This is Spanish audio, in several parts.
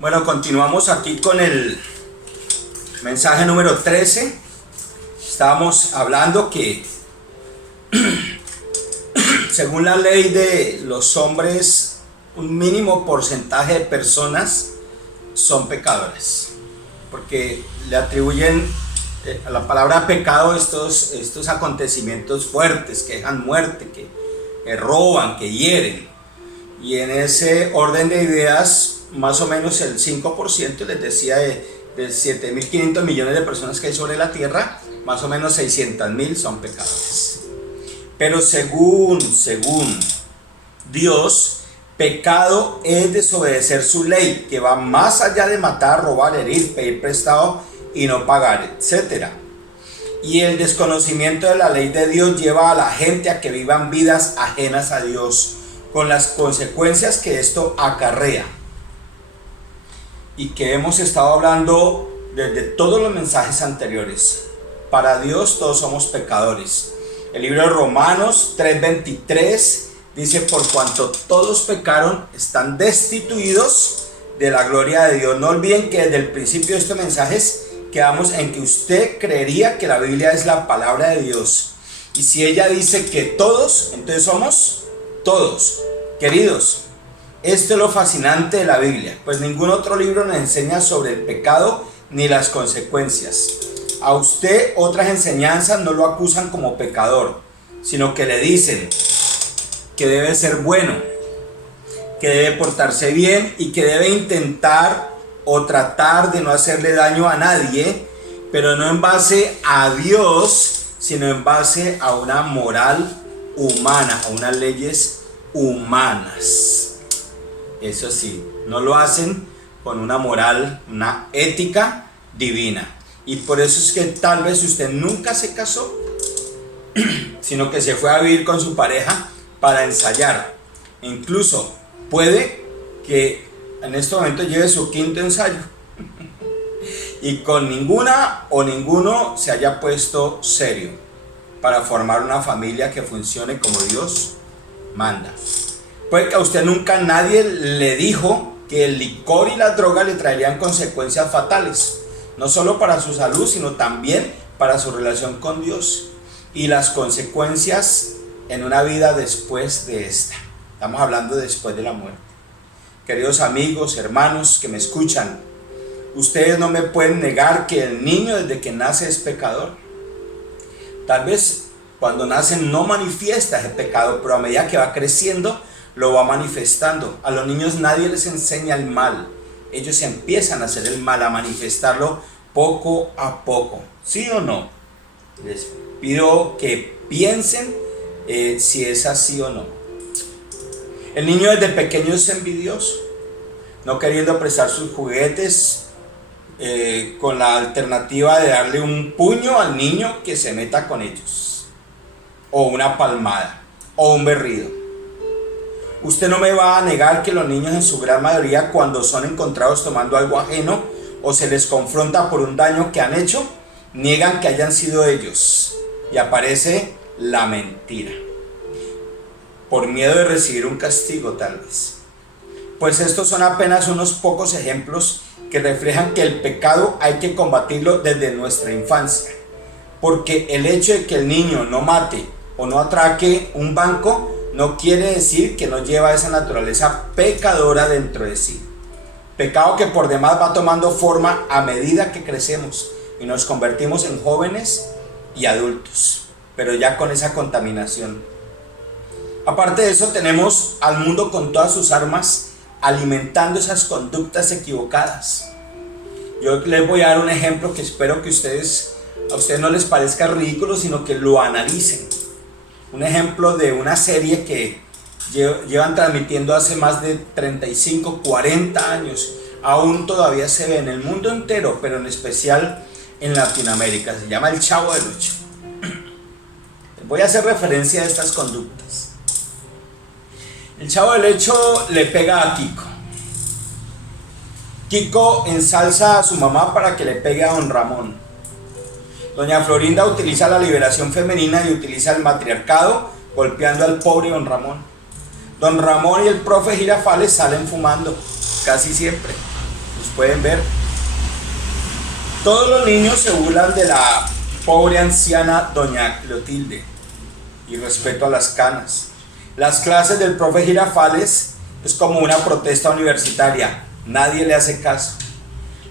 Bueno, continuamos aquí con el mensaje número 13. Estábamos hablando que según la ley de los hombres, un mínimo porcentaje de personas son pecadores, porque le atribuyen a la palabra pecado estos acontecimientos fuertes que dejan muerte, que roban, que hieren. Y en ese orden de ideas, más o menos el 5%, les decía, de 7.500 millones de personas que hay sobre la tierra, más o menos 600.000 son pecadores. Pero según Dios, pecado es desobedecer su ley, que va más allá de matar, robar, herir, pedir prestado y no pagar, etc. Y el desconocimiento de la ley de Dios lleva a la gente a que vivan vidas ajenas a Dios, con las consecuencias que esto acarrea, y que hemos estado hablando desde todos los mensajes anteriores. Para Dios todos somos pecadores. El libro de Romanos 3:23 dice: por cuanto todos pecaron, están destituidos de la gloria de Dios. No olviden que desde el principio de estos mensajes quedamos en que usted creería que la Biblia es la palabra de Dios, y si ella dice que todos, entonces somos todos. Queridos, esto es lo fascinante de la Biblia, pues ningún otro libro nos enseña sobre el pecado ni las consecuencias. A usted otras enseñanzas no lo acusan como pecador, sino que le dicen que debe ser bueno, que debe portarse bien y que debe intentar o tratar de no hacerle daño a nadie, pero no en base a Dios, sino en base a una moral humana, a unas leyes humanas. Eso sí, no lo hacen con una moral, una ética divina. Y por eso es que tal vez usted nunca se casó, sino que se fue a vivir con su pareja para ensayar. Incluso puede que en este momento lleve su quinto ensayo y con ninguna o ninguno se haya puesto serio para formar una familia que funcione como Dios manda. Puede que a usted nunca nadie le dijo que el licor y la droga le traerían consecuencias fatales, no solo para su salud, sino también para su relación con Dios y las consecuencias en una vida después de esta. Estamos hablando de después de la muerte. Queridos amigos, hermanos que me escuchan, ustedes no me pueden negar que el niño desde que nace es pecador. Tal vez cuando nace no manifiesta ese pecado, pero a medida que va creciendo lo va manifestando. A los niños nadie les enseña el mal, ellos empiezan a hacer el mal, a manifestarlo poco a poco. ¿Sí o no? Les pido que piensen si es así o no. El niño desde pequeño es envidioso, no queriendo prestar sus juguetes, con la alternativa de darle un puño al niño que se meta con ellos, o una palmada, o un berrido. Usted no me va a negar que los niños en su gran mayoría, cuando son encontrados tomando algo ajeno o se les confronta por un daño que han hecho, niegan que hayan sido ellos, y aparece la mentira, por miedo de recibir un castigo tal vez. Pues estos son apenas unos pocos ejemplos que reflejan que el pecado hay que combatirlo desde nuestra infancia, porque el hecho de que el niño no mate o no atraque un banco no quiere decir que no lleva esa naturaleza pecadora dentro de sí. Pecado que por demás va tomando forma a medida que crecemos y nos convertimos en jóvenes y adultos, pero ya con esa contaminación. Aparte de eso, tenemos al mundo con todas sus armas alimentando esas conductas equivocadas. Yo les voy a dar un ejemplo que espero que a ustedes no les parezca ridículo, sino que lo analicen. Un ejemplo de una serie que llevan transmitiendo hace más de 35, 40 años. Aún todavía se ve en el mundo entero, pero en especial en Latinoamérica. Se llama El Chavo del Ocho. Voy a hacer referencia a estas conductas. El Chavo del Ocho le pega a Kiko. Kiko ensalza a su mamá para que le pegue a don Ramón. Doña Florinda utiliza la liberación femenina y utiliza el matriarcado golpeando al pobre don Ramón. Don Ramón y el profe Girafales salen fumando, casi siempre. pueden ver. Todos los niños se burlan de la pobre anciana doña Clotilde y respeto a las canas. Las clases del profe Girafales es como una protesta universitaria, nadie le hace caso.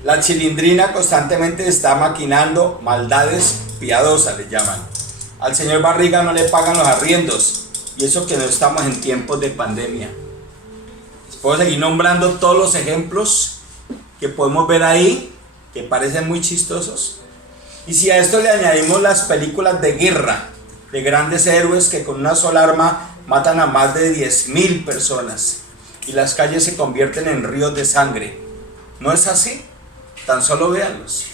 La Chilindrina constantemente está maquinando maldades piadosas, le llaman. Al señor Barriga no le pagan los arriendos, y eso que no estamos en tiempos de pandemia. Puedo seguir nombrando todos los ejemplos que podemos ver ahí, que parecen muy chistosos. Y si a esto le añadimos las películas de guerra, de grandes héroes que con una sola arma matan a más de 10.000 personas, y las calles se convierten en ríos de sangre. ¿No es así? Tan solo véanlos.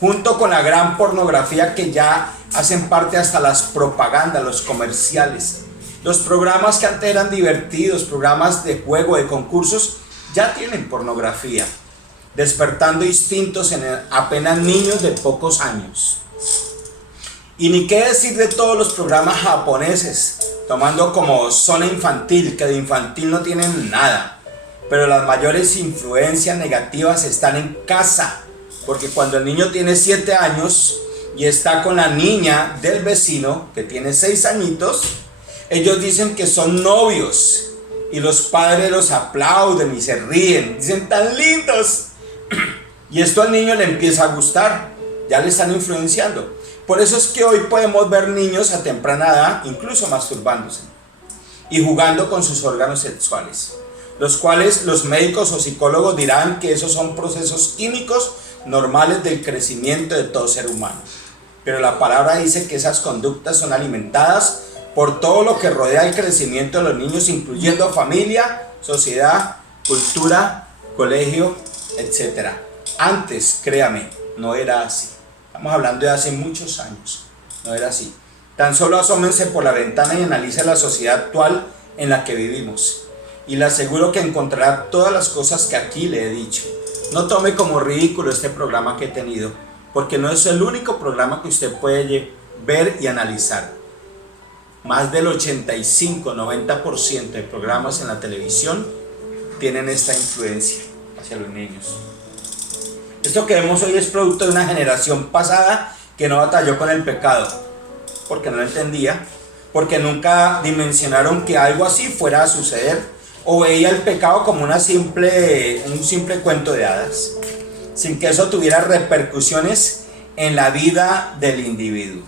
Junto con la gran pornografía que ya hacen parte hasta las propagandas, los comerciales. Los programas que antes eran divertidos, programas de juego, de concursos, ya tienen pornografía, despertando instintos en apenas niños de pocos años. Y ni qué decir de todos los programas japoneses, tomando como zona infantil, que de infantil no tienen nada. Pero las mayores influencias negativas están en casa, porque cuando el niño tiene 7 años y está con la niña del vecino, que tiene 6 añitos, ellos dicen que son novios y los padres los aplauden y se ríen, dicen tan lindos. Y esto al niño le empieza a gustar, ya le están influenciando. Por eso es que hoy podemos ver niños a temprana edad incluso masturbándose y jugando con sus órganos sexuales, los cuales los médicos o psicólogos dirán que esos son procesos químicos normales del crecimiento de todo ser humano. Pero la palabra dice que esas conductas son alimentadas por todo lo que rodea el crecimiento de los niños, incluyendo familia, sociedad, cultura, colegio, etc. Antes, créame, no era así. Estamos hablando de hace muchos años. No era así. Tan solo asómense por la ventana y analicen la sociedad actual en la que vivimos. Y le aseguro que encontrará todas las cosas que aquí le he dicho. No tome como ridículo este programa que he tenido, porque no es el único programa que usted puede ver y analizar. Más del 85-90% de programas en la televisión tienen esta influencia hacia los niños. Esto que vemos hoy es producto de una generación pasada que no batalló con el pecado, porque no lo entendía, porque nunca dimensionaron que algo así fuera a suceder, o veía el pecado como un simple cuento de hadas, sin que eso tuviera repercusiones en la vida del individuo.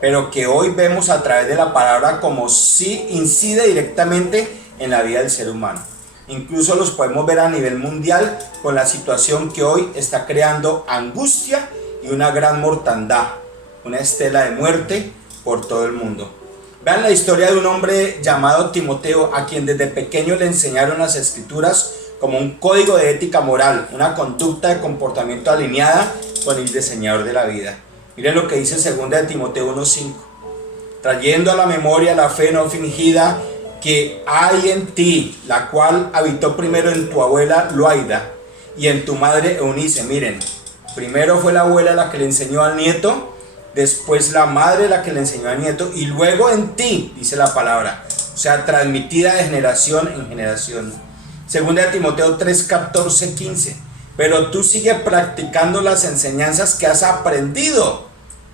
Pero que hoy vemos a través de la palabra como si incide directamente en la vida del ser humano. Incluso los podemos ver a nivel mundial con la situación que hoy está creando angustia y una gran mortandad, una estela de muerte por todo el mundo. Vean la historia de un hombre llamado Timoteo, a quien desde pequeño le enseñaron las escrituras como un código de ética moral, una conducta de comportamiento alineada con el diseñador de la vida. Miren lo que dice 2 de Timoteo 1:5. Trayendo a la memoria la fe no fingida que hay en ti, la cual habitó primero en tu abuela Loaida y en tu madre Eunice. Miren, primero fue la abuela la que le enseñó al nieto, después la madre la que le enseñó al nieto, y luego en ti, dice la palabra, o sea, transmitida de generación en generación. 2 de Timoteo 3:14-15. Pero tú sigue practicando las enseñanzas que has aprendido.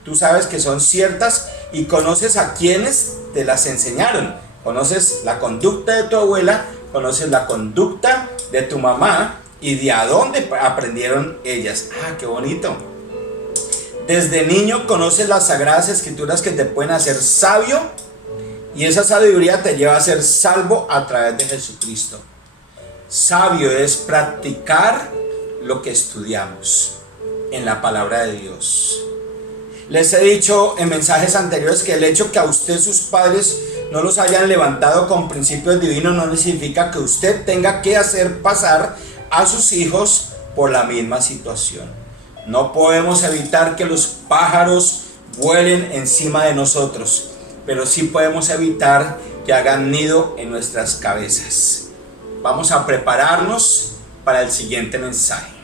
Tú sabes que son ciertas y conoces a quienes te las enseñaron. Conoces la conducta de tu abuela, conoces la conducta de tu mamá y de a dónde aprendieron ellas. ¡Ah, qué bonito! Desde niño conoces las sagradas escrituras que te pueden hacer sabio, y esa sabiduría te lleva a ser salvo a través de Jesucristo. Sabio es practicar lo que estudiamos en la palabra de Dios. Les he dicho en mensajes anteriores que el hecho que a usted sus padres no los hayan levantado con principios divinos no significa que usted tenga que hacer pasar a sus hijos por la misma situación. No podemos evitar que los pájaros vuelen encima de nosotros, pero sí podemos evitar que hagan nido en nuestras cabezas. Vamos a prepararnos para el siguiente mensaje.